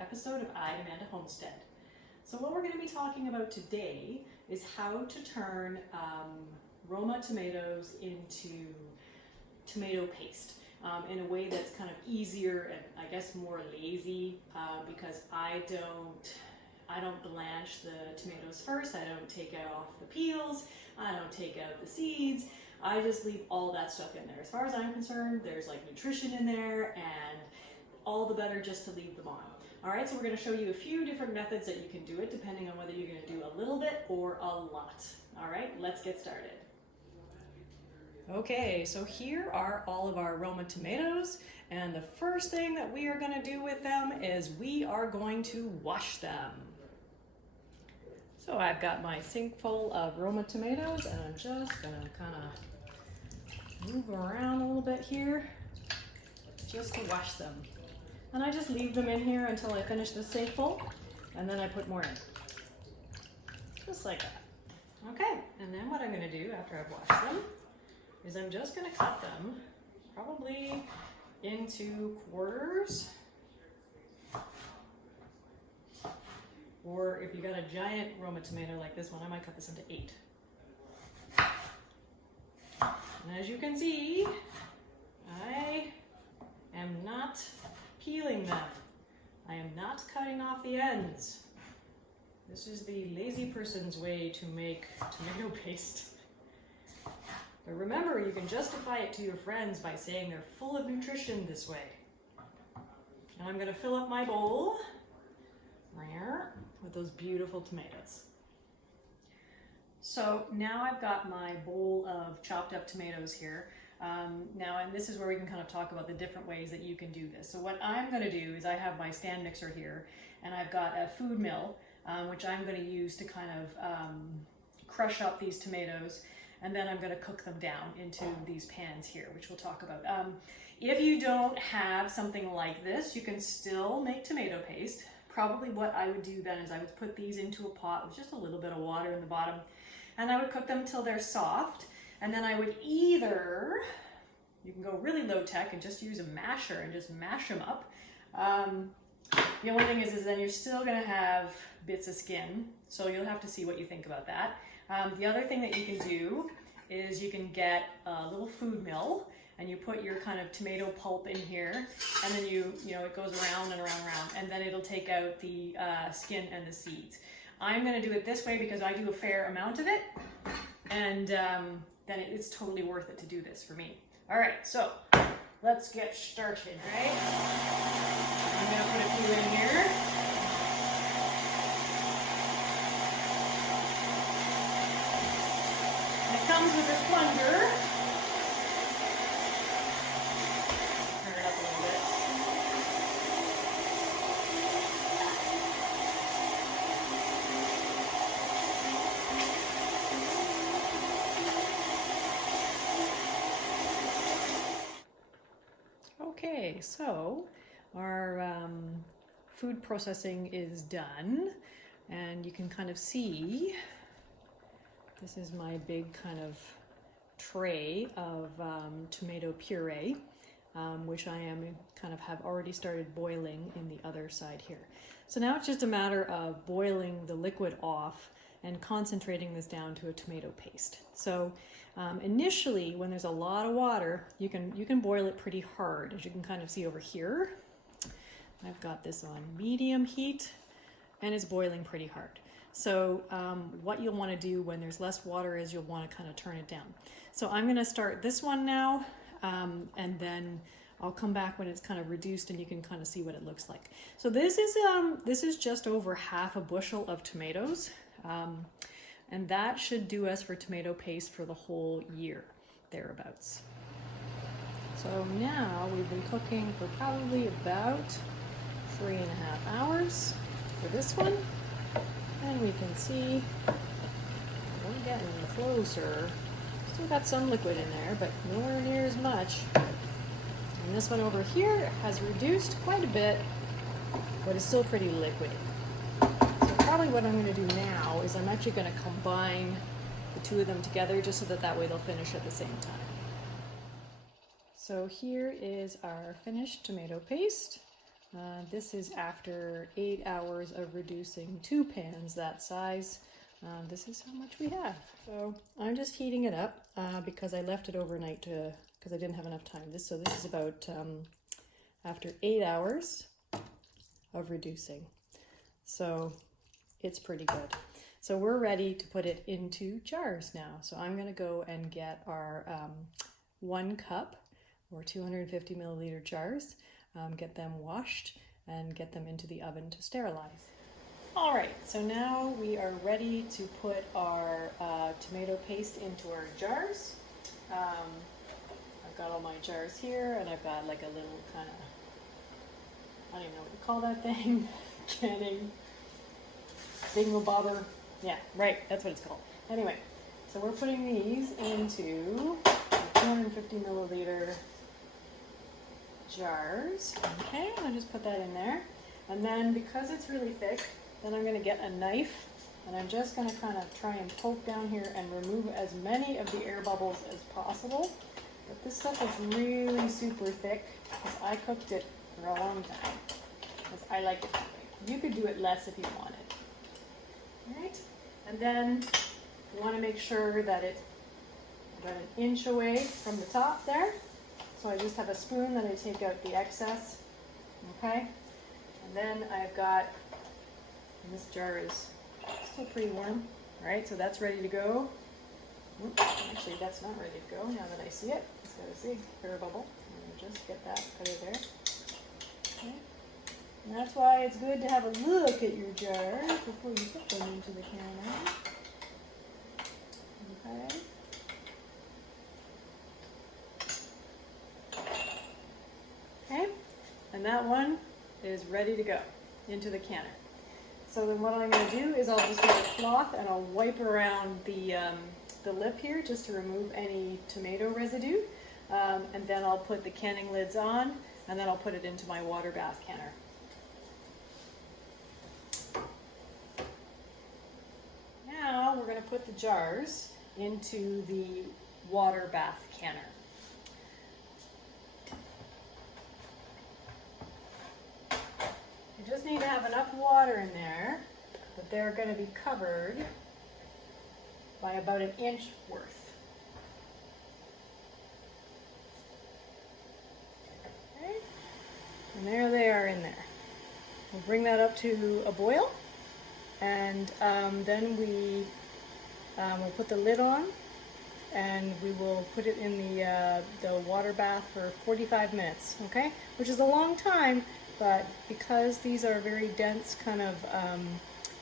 episode of I Damanda Homestead. So what we're going to be talking about today is how to turn Roma tomatoes into tomato paste in a way that's kind of easier and I guess more lazy because I don't blanch the tomatoes first. I don't take out the peels. I don't take out the seeds. I just leave all that stuff in there. As far as I'm concerned, there's like nutrition in there, and all the better just to leave them on. All right, so we're going to show you a few different methods that you can do it depending on whether you're going to do a little bit or a lot. All right, let's get started. Okay, so here are all of our Roma tomatoes, and the first thing that we are going to do with them is we are going to wash them. So I've got my sink full of Roma tomatoes, and I'm just going to kind of move around a little bit here just to wash them. And I just leave them in here until I finish the sink full, and then I put more in. Just like that. Okay, and then what I'm going to do after I've washed them is I'm just going to cut them probably into quarters. Or if you got a giant Roma tomato like this one, I might cut this into 8. And as you can see, I am not peeling them. I am not cutting off the ends. This is the lazy person's way to make tomato paste. But remember, you can justify it to your friends by saying they're full of nutrition this way. And I'm going to fill up my bowl with those beautiful tomatoes. So now I've got my bowl of chopped up tomatoes here. Now, and this is where we can kind of talk about the different ways that you can do this. So what I'm going to do is I have my stand mixer here, and I've got a food mill, which I'm going to use to kind of crush up these tomatoes, and then I'm going to cook them down into these pans here, which we'll talk about. If you don't have something like this, you can still make tomato paste. Probably what I would do then is I would put these into a pot with just a little bit of water in the bottom, and I would cook them till they're soft, and then I would either, you can go really low tech and just use a masher and just mash them up. The only thing is then you're still going to have bits of skin, so you'll have to see what you think about that. The other thing that you can do is you can get a little food mill, and you put your kind of tomato pulp in here, and then you know, it goes around and around and around, and then it'll take out the skin and the seeds. I'm going to do it this way because I do a fair amount of it, and then it's totally worth it to do this for me. All right, so let's get started, right? I'm going to put a few in here. And it comes with this plunger. Okay, so our food processing is done, and you can kind of see, this is my big kind of tray of tomato puree, which I am have already started boiling in the other side here. So now it's just a matter of boiling the liquid off and concentrating this down to a tomato paste. So initially, when there's a lot of water, you can boil it pretty hard, as you can kind of see over here. I've got this on medium heat, and it's boiling pretty hard. So what you'll want to do when there's less water is you'll want to kind of turn it down. So I'm going to start this one now, and then I'll come back when it's kind of reduced, and you can kind of see what it looks like. So this is just over half a bushel of tomatoes. And that should do us for tomato paste for the whole year, thereabouts. So now we've been cooking for probably about 3.5 hours for this one. And we can see we're getting closer. Still got some liquid in there, but nowhere near as much. And this one over here has reduced quite a bit, but it's still pretty liquidy. Probably what I'm going to do now is I'm actually going to combine the two of them together just so that way they'll finish at the same time. So here is our finished tomato paste. This is after 8 hours of reducing 2 pans that size. This is how much we have. So I'm just heating it up because I left it overnight because I didn't have enough time. So this is about after 8 hours of reducing. So it's pretty good. So we're ready to put it into jars now. So I'm going to go and get our 1 cup or 250 milliliter jars, get them washed and get them into the oven to sterilize. All right, so now we are ready to put our tomato paste into our jars. I've got all my jars here, and I've got like a little kind of, I don't even know what you call that thing, canning, thingamabobber. Yeah, right, that's what it's called. Anyway, so we're putting these into 250 milliliter jars. Okay, I'll just put that in there. And then because it's really thick, then I'm going to get a knife and I'm just going to kind of try and poke down here and remove as many of the air bubbles as possible. But this stuff is really super thick because I cooked it for a long time because I like it that way. You could do it less if you wanted. All right, and then you want to make sure that it's about an inch away from the top there. So I just have a spoon that I take out the excess. Okay, and then I've got, and this jar is still pretty warm. All right, so that's ready to go. Oops, actually, that's not ready to go now that I see it. It's got a big air bubble. I'm going to just get that out of there. Okay. And that's why it's good to have a look at your jars before you put them into the can. Okay. Okay, and that one is ready to go into the canner. So then what I'm going to do is I'll just get a cloth and I'll wipe around the lip here just to remove any tomato residue. And then I'll put the canning lids on and then I'll put it into my water bath canner. Now we're going to put the jars into the water bath canner. You just need to have enough water in there that they're going to be covered by about an inch worth. Okay. And there they are in there. We'll bring that up to a boil and then we'll put the lid on and we will put it in the water bath for 45 minutes, okay? Which is a long time. But because these are very dense kind of,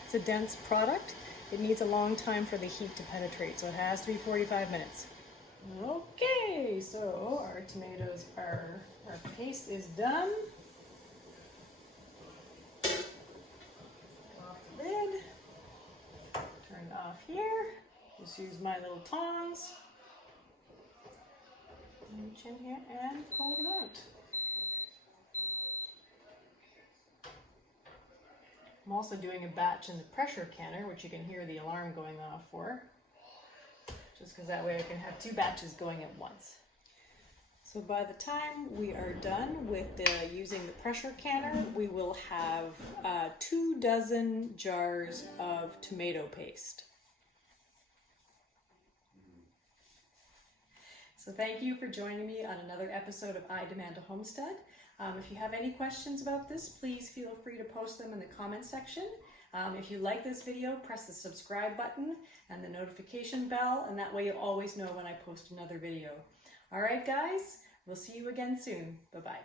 it's a dense product, it needs a long time for the heat to penetrate. So it has to be 45 minutes. Okay, so our tomatoes our paste is done. Off the lid. Turn it off here. Just use my little tongs. Reach in here and pull them out. I'm also doing a batch in the pressure canner, which you can hear the alarm going off for, just because that way I can have 2 batches going at once. So by the time we are done with using the pressure canner, we will have 2 dozen jars of tomato paste. So thank you for joining me on another episode of I Damanda Homestead. If you have any questions about this, please feel free to post them in the comment section. If you like this video, press the subscribe button and the notification bell, and that way you'll always know when I post another video. All right, guys, we'll see you again soon. Bye-bye.